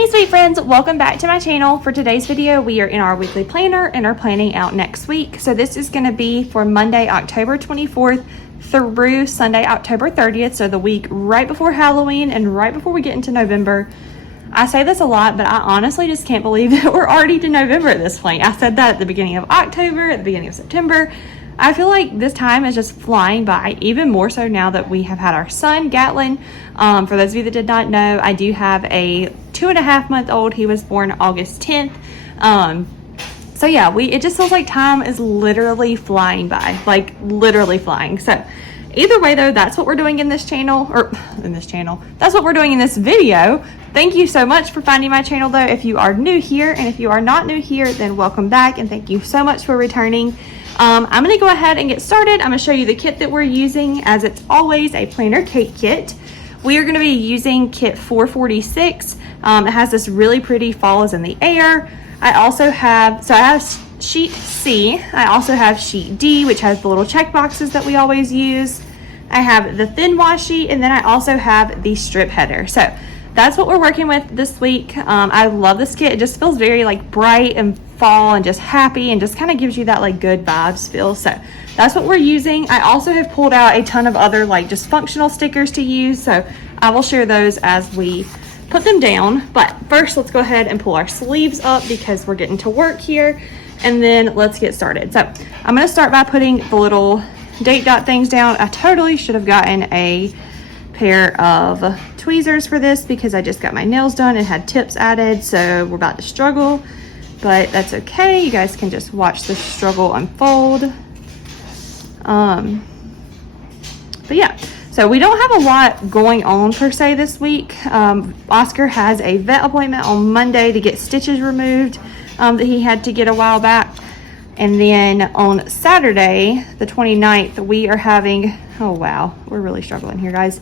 Hey sweet friends, welcome back to my channel. For today's video, we are in our weekly planner and are planning out next week. So this is going to be for Monday, October 24th through Sunday, October 30th. So the week right before Halloween and right before we get into November. I say this a lot, but I honestly just can't believe that we're already to November at this point. I said that at the beginning of October, at the beginning of September. I feel like this time is just flying by, even more so now that we have had our son, Gatlin. For those of you that did not know, I do have a 2.5-month-old. He was born August 10th. So yeah, it just feels like time is literally flying by, like literally flying. So either way though, that's what we're doing in this channel, that's what we're doing in this video. Thank you so much for finding my channel though, if you are new here, and if you are not new here, then welcome back, and thank you so much for returning. I'm going to go ahead and get started. I'm going to show you the kit that we're using, as it's always a planner cake kit. We are going to be using kit 446. It has this really pretty Fall is in the Air. I have sheet C. I also have sheet D, which has the little check boxes that we always use. I have the thin washi, and then I also have the strip header. So that's what we're working with this week. I love this kit. It just feels very like bright and fall and just happy, and just kind of gives you that like good vibes feel. So that's what we're using. I also have pulled out a ton of other like just functional stickers to use, so I will share those as we put them down. But first, let's go ahead and pull our sleeves up because we're getting to work here, and then let's get started. So I'm going to start by putting the little date dot things down. I totally should have gotten a pair of tweezers for this because I just got my nails done and had tips added, so we're about to struggle, but that's okay. You guys can just watch the struggle unfold. But yeah, so we don't have a lot going on per se this week. Oscar has a vet appointment on Monday to get stitches removed that he had to get a while back. And then on Saturday, the 29th, we are having, oh wow, we're really struggling here, guys.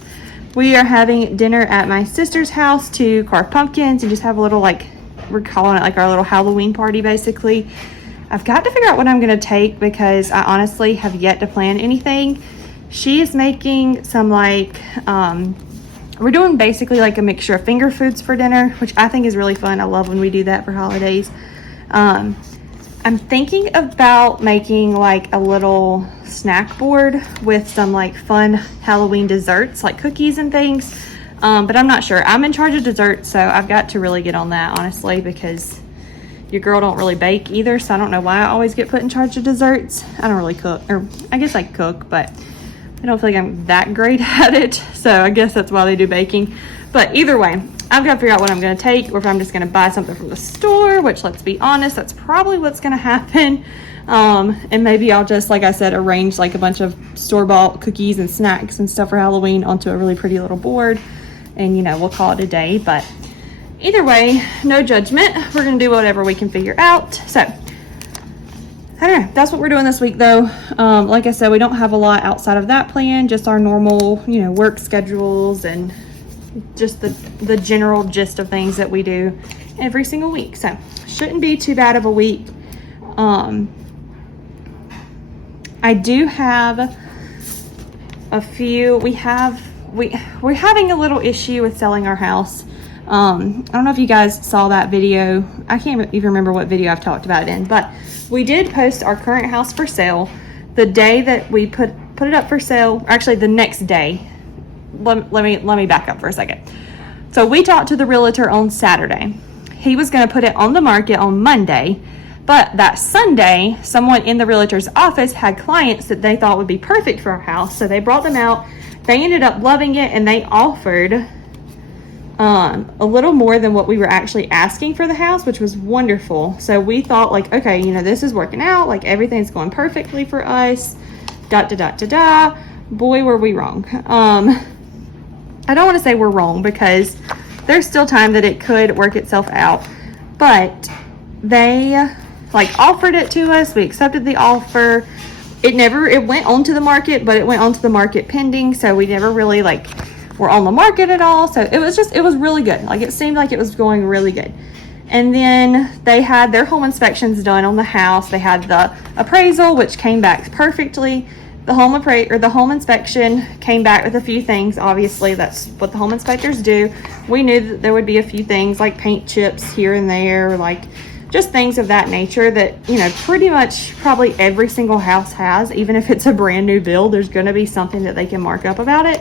We are having dinner at my sister's house to carve pumpkins and just have a little, like, we're calling it like our little Halloween party, basically. I've got to figure out what I'm going to take because I honestly have yet to plan anything. She is making some, like, we're doing basically like a mixture of finger foods for dinner, which I think is really fun. I love when we do that for holidays. I'm thinking about making like a little snack board with some like fun Halloween desserts, like cookies and things. But I'm not sure. I'm in charge of desserts, so I've got to really get on that, honestly, because your girl don't really bake either, so I don't know why I always get put in charge of desserts. I don't really cook, or I guess I cook, but I don't feel like I'm that great at it, so I guess that's why they do baking. But either way, I've got to figure out what I'm going to take, or if I'm just going to buy something from the store, which, let's be honest, that's probably what's going to happen. And maybe I'll just, like I said, arrange like a bunch of store-bought cookies and snacks and stuff for Halloween onto a really pretty little board, and, you know, we'll call it a day. But either way, no judgment. We're going to do whatever we can figure out. So I don't know. That's what we're doing this week, though. Like I said, we don't have a lot outside of that plan, just our normal, you know, work schedules and just the general gist of things that we do every single week. So shouldn't be too bad of a week. I do have a few. We're having a little issue with selling our house. I don't know if you guys saw that video. I can't even remember what video I've talked about it in, but we did post our current house for sale the day that we put it up for sale. Actually, the next day. Let me back up for a second. So we talked to the realtor on Saturday. He was going to put it on the market on Monday, but that Sunday, someone in the realtor's office had clients that they thought would be perfect for our house, so they brought them out. They ended up loving it, and they offered a little more than what we were actually asking for the house, which was wonderful. So we thought, like, okay, you know, this is working out, like everything's going perfectly for us. Boy, were we wrong. I don't want to say we're wrong because there's still time that it could work itself out, but they like offered it to us. We accepted the offer. It went onto the market, but it went onto the market pending, so we never really like were on the market at all. So it was really good. Like, it seemed like it was going really good. And then they had their home inspections done on the house. They had the appraisal, which came back perfectly. the home inspection came back with a few things. Obviously, that's what the home inspectors do. We knew that there would be a few things like paint chips here and there, like just things of that nature that, you know, pretty much probably every single house has. Even if it's a brand new build, there's going to be something that they can mark up about it.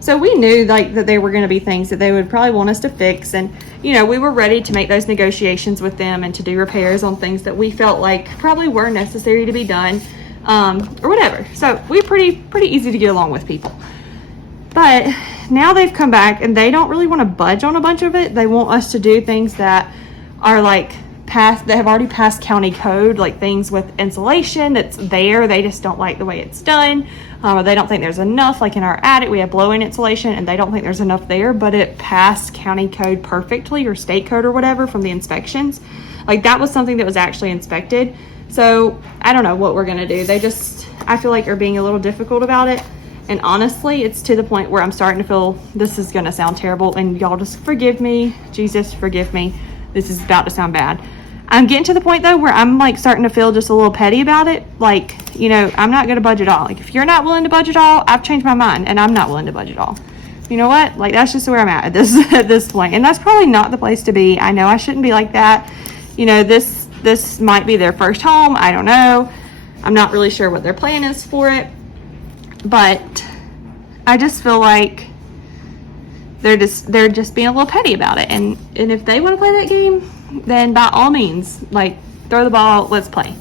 So we knew like that they were going to be things that they would probably want us to fix. And, you know, we were ready to make those negotiations with them and to do repairs on things that we felt like probably were necessary to be done, or whatever. So we're pretty easy to get along with people. But now they've come back and they don't really want to budge on a bunch of it. They want us to do things that are like that have already passed county code, like things with insulation that's there. They just don't like the way it's done. Or they don't think there's enough. Like in our attic, we have blow-in insulation and they don't think there's enough there, but it passed county code perfectly, or state code or whatever, from the inspections. Like that was something that was actually inspected. So I don't know what we're gonna do. They just, I feel like, are being a little difficult about it. And honestly, it's to the point where I'm starting to feel, this is gonna sound terrible, and y'all just forgive me. Jesus, forgive me. This is about to sound bad. I'm getting to the point though where I'm like starting to feel just a little petty about it. Like, you know, I'm not gonna budge at all. Like if you're not willing to budge at all, I've changed my mind and I'm not willing to budge at all. You know what? Like that's just where I'm at this point. And that's probably not the place to be. I know I shouldn't be like that. You know, this might be their first home. I don't know. I'm not really sure what their plan is for it. But I just feel like they're just being a little petty about it. And if they want to play that game, then by all means, like, throw the ball, let's play.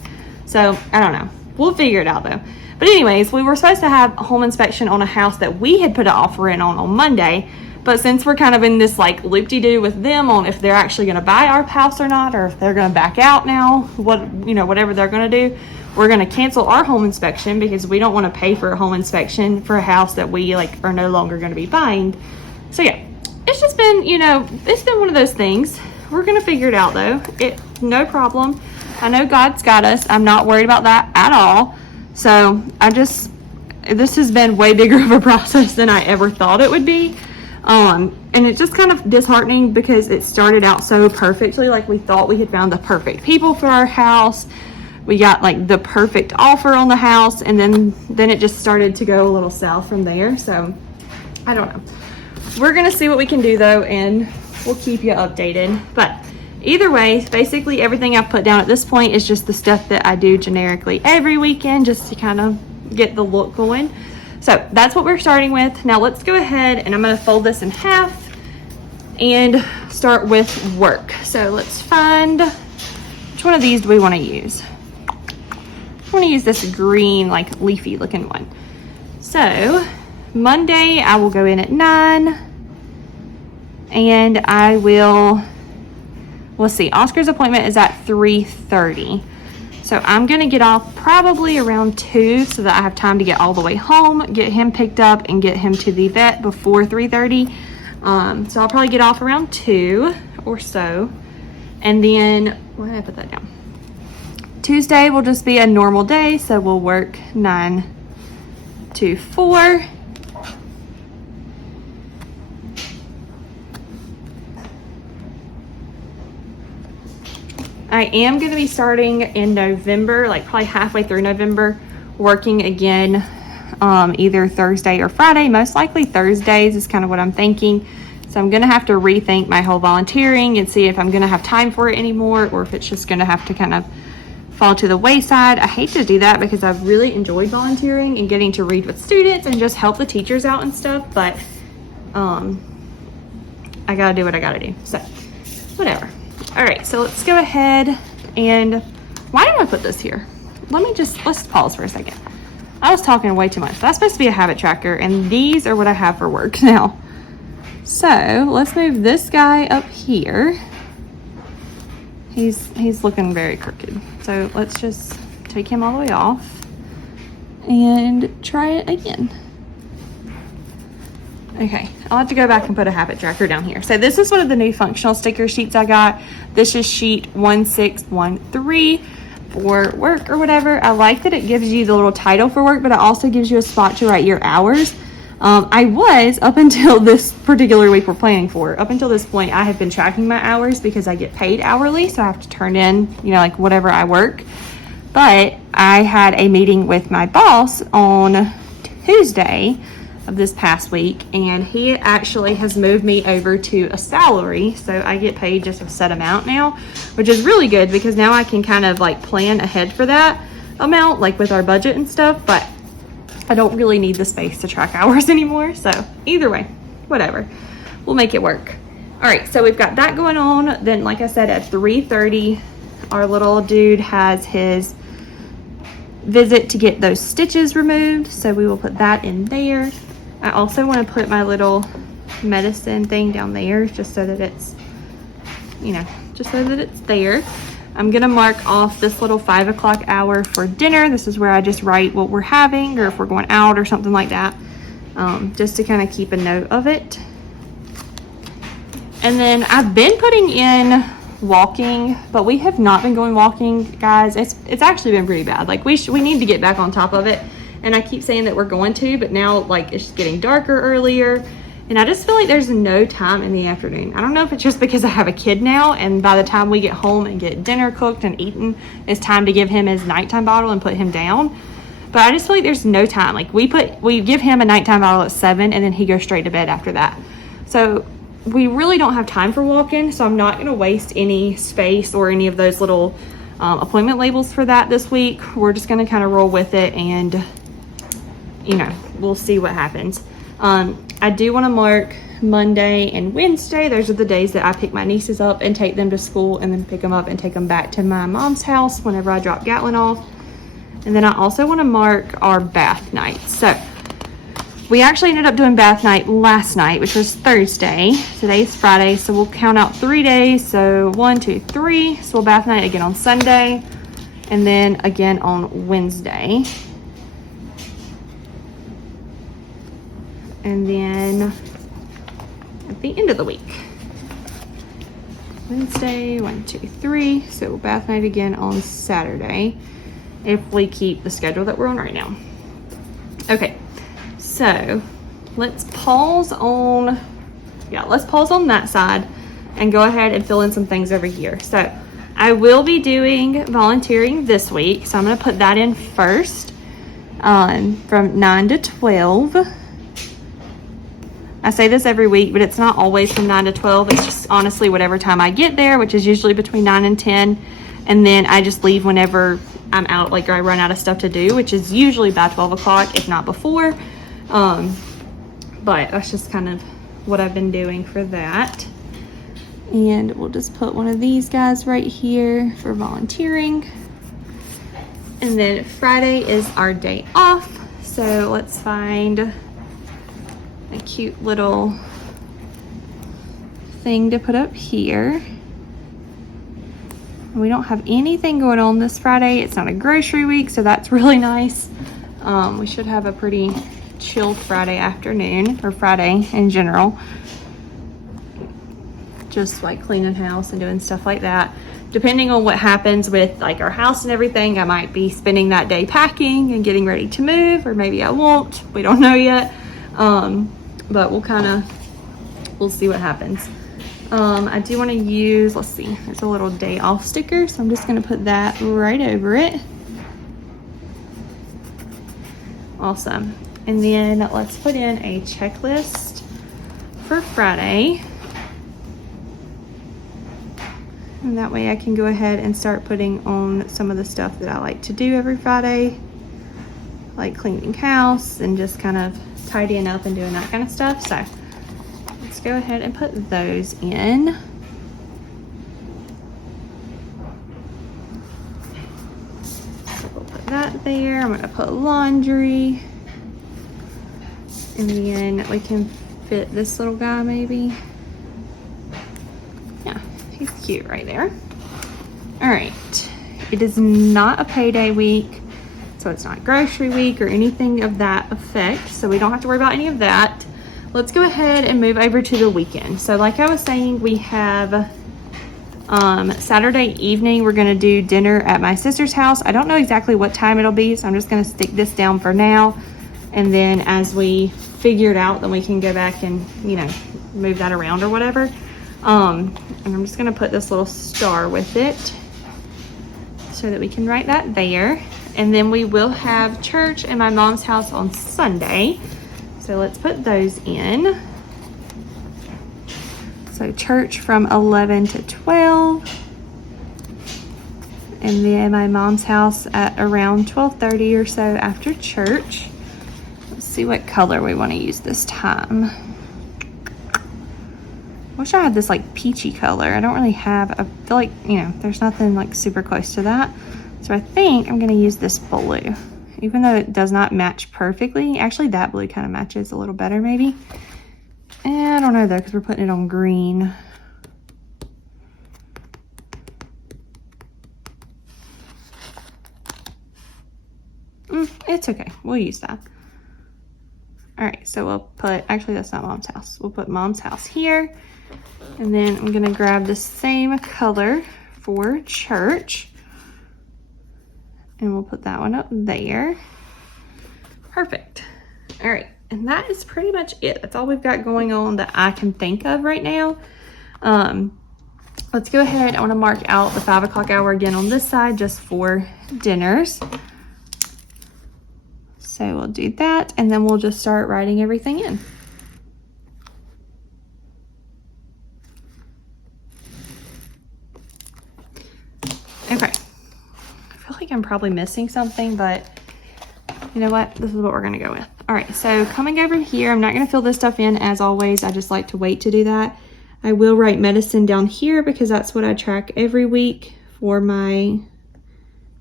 So I don't know, we'll figure it out though. But anyways, we were supposed to have a home inspection on a house that we had put an offer in on Monday, but since we're kind of in this like loop-de-doo with them on if they're actually going to buy our house or not, or if they're going to back out now, whatever they're going to do, we're going to cancel our home inspection because we don't want to pay for a home inspection for a house that we like are no longer going to be buying. So yeah, it's just been, you know, it's been one of those things. We're gonna figure it out though. No problem. I know God's got us. I'm not worried about that at all. So this has been way bigger of a process than I ever thought it would be. And it's just kind of disheartening because it started out so perfectly. Like we thought we had found the perfect people for our house. We got like the perfect offer on the house, and then it just started to go a little south from there. So I don't know. We're gonna see what we can do though, and we'll keep you updated. But either way, basically everything I've put down at this point is just the stuff that I do generically every weekend just to kind of get the look going. So that's what we're starting with. Now let's go ahead and I'm going to fold this in half and start with work. So let's find, which one of these do we want to use? I want to use this green, like leafy looking one. So Monday I will go in at 9. And we'll see, Oscar's appointment is at 3:30. So I'm gonna get off probably around 2 so that I have time to get all the way home, get him picked up and get him to the vet before 3:30. So I'll probably get off around 2 or so. And then, where did I put that down? Tuesday will just be a normal day. So we'll work 9 to 4. I am going to be starting in November, like probably halfway through November, working again either Thursday or Friday. Most likely Thursdays is kind of what I'm thinking. So I'm going to have to rethink my whole volunteering and see if I'm going to have time for it anymore or if it's just going to have to kind of fall to the wayside. I hate to do that because I've really enjoyed volunteering and getting to read with students and just help the teachers out and stuff. But I got to do what I got to do. So whatever. All right, so let's go ahead and why did I put this here? Let's pause for a second. I was talking way too much. That's supposed to be a habit tracker, and these are what I have for work now. So let's move this guy up here. He's looking very crooked. So let's just take him all the way off and try it again. Okay, I'll have to go back and put a habit tracker down here. So this is one of the new functional sticker sheets I got. This is sheet 1613 for work or whatever. I like that it gives you the little title for work, but it also gives you a spot to write your hours. I was, up until this particular week we're planning for, up until this point, I have been tracking my hours because I get paid hourly. So I have to turn in, like whatever I work. But I had a meeting with my boss on Tuesday of this past week, and he actually has moved me over to a salary, so I get paid just a set amount now, which is really good because now I can kind of like plan ahead for that amount, like with our budget and stuff, but I don't really need the space to track hours anymore. So either way, whatever, we'll make it work. All right, so we've got that going on. Then like I said, at 3:30 our little dude has his visit to get those stitches removed, so we will put that in there. I also want to put my little medicine thing down there just so that it's, you know, just so that it's there. I'm gonna mark off this little 5 o'clock hour for dinner. This is where I just write what we're having or if we're going out or something like that, just to kind of keep a note of it. And then I've been putting in walking, but we have not been going walking, guys. It's actually been pretty bad. Like we need to get back on top of it. And I keep saying that we're going to, but now like it's getting darker earlier, and I just feel like there's no time in the afternoon. I don't know if it's just because I have a kid now, and by the time we get home and get dinner cooked and eaten, it's time to give him his nighttime bottle and put him down. But I just feel like there's no time. Like we give him a nighttime bottle at 7, and then he goes straight to bed after that. So we really don't have time for walking, so I'm not going to waste any space or any of those little appointment labels for that this week. We're just going to kind of roll with it, and you know, we'll see what happens. I do want to mark Monday and Wednesday. Those are the days that I pick my nieces up and take them to school, and then pick them up and take them back to my mom's house whenever I drop Gatlin off. And then I also want to mark our bath nights. So we actually ended up doing bath night last night, which was Thursday. Today's Friday, so we'll count out 3 days. So 1, 2, 3. So we'll bath night again on Sunday, and then again on Wednesday. And then at the end of the week, Wednesday, 1, 2, 3. So we'll bath night again on Saturday if we keep the schedule that we're on right now. Okay, so let's pause on that side and go ahead and fill in some things over here. So I will be doing volunteering this week, so I'm going to put that in first, from 9 to 12. I say this every week, but it's not always from 9 to 12. It's just honestly whatever time I get there, which is usually between 9 and 10. And then I just leave whenever I'm out, like, or I run out of stuff to do, which is usually by 12 o'clock, if not before. But that's just kind of what I've been doing for that. And we'll just put one of these guys right here for volunteering. And then Friday is our day off. So let's find a cute little thing to put up here. We don't have anything going on this Friday. It's not a grocery week, so that's really nice. We should have a pretty chill Friday afternoon, or Friday in general. Just like cleaning house and doing stuff like that. Depending on what happens with like our house and everything, I might be spending that day packing and getting ready to move, or maybe I won't. We don't know yet. But we'll see what happens. I do want to use, let's see, there's a little day off sticker, so I'm just going to put that right over it. Awesome. And then let's put in a checklist for Friday. And that way I can go ahead and start putting on some of the stuff that I like to do every Friday, like cleaning house and just kind of tidying up and doing that kind of stuff. So let's go ahead and put those in. So we'll put that there. I'm going to put laundry. And then we can fit this little guy maybe. Yeah, he's cute right there. All right. It is not a payday week, so it's not grocery week or anything of that effect, so we don't have to worry about any of that. Let's go ahead and move over to the weekend. So like I was saying, we have Saturday evening, we're going to do dinner at my sister's house. I don't know exactly what time it'll be, so I'm just going to stick this down for now. And then as we figure it out, then we can go back and, you know, move that around or whatever. And I'm just going to put this little star with it so that we can write that there. And then we will have church in my mom's house on Sunday. So let's put those in. So church from 11 to 12. And then my mom's house at around 12:30 or so after church. Let's see what color we want to use this time. Wish I had this like peachy color. I don't really have, I feel like, you know, there's nothing like super close to that. So I think I'm going to use this blue, even though it does not match perfectly. Actually, that blue kind of matches a little better maybe. I don't know though, because we're putting it on green. It's okay, we'll use that. All right, so we'll put, actually that's not mom's house. We'll put mom's house here. And then I'm gonna grab the same color for church. And we'll put that one up there. Perfect. All right, and that is pretty much it. That's all we've got going on that I can think of right now. Let's go ahead. I want to mark out the 5 o'clock hour again on this side just for dinners. So we'll do that, and then we'll just start writing everything in. Okay. I feel like I'm probably missing something, but you know what? This is what we're gonna go with. All right, so coming over here, I'm not gonna fill this stuff in as always. I just like to wait to do that. I will write medicine down here because that's what I track every week for my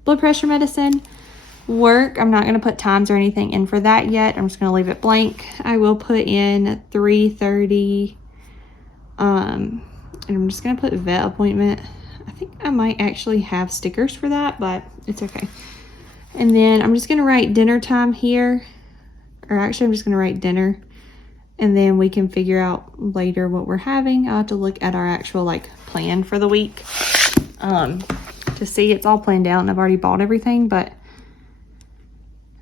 blood pressure medicine. Work, I'm not gonna put times or anything in for that yet. I'm just gonna leave it blank. I will put in 3:30, and I'm just gonna put vet appointment. I think I might actually have stickers for that, but it's okay. And then I'm just gonna write dinner time here, or actually I'm just gonna write dinner, and then we can figure out later what we're having. I'll have to look at our actual like plan for the week to see. It's all planned out and I've already bought everything, but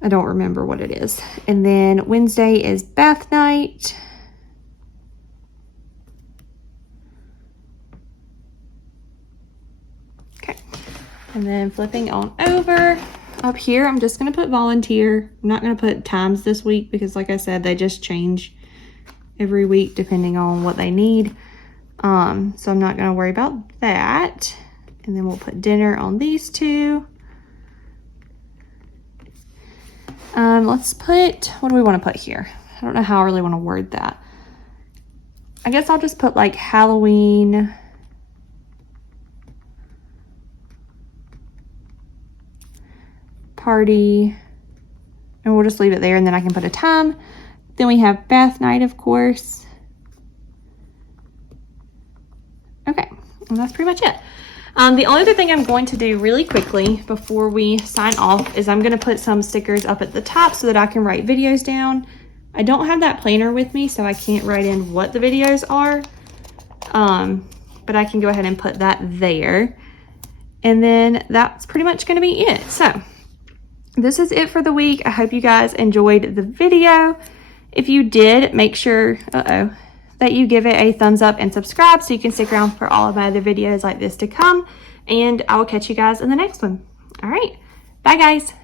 I don't remember what it is. And then Wednesday is bath night. Okay. And then flipping on over up here, I'm just going to put volunteer. I'm not going to put times this week because like I said, they just change every week depending on what they need. So I'm not going to worry about that. And then we'll put dinner on these two. Let's put, what do we want to put here? I don't know how I really want to word that. I guess I'll just put like Halloween party, and we'll just leave it there, and then I can put a time. Then we have bath night, of course. Okay, and that's pretty much it. The only other thing I'm going to do really quickly before we sign off is I'm going to put some stickers up at the top so that I can write videos down. I don't have that planner with me, so I can't write in what the videos are, but I can go ahead and put that there. And then that's pretty much going to be it. So this is it for the week. I hope you guys enjoyed the video. If you did, make sure, that you give it a thumbs up and subscribe so you can stick around for all of my other videos like this to come. And I will catch you guys in the next one. All right. Bye, guys.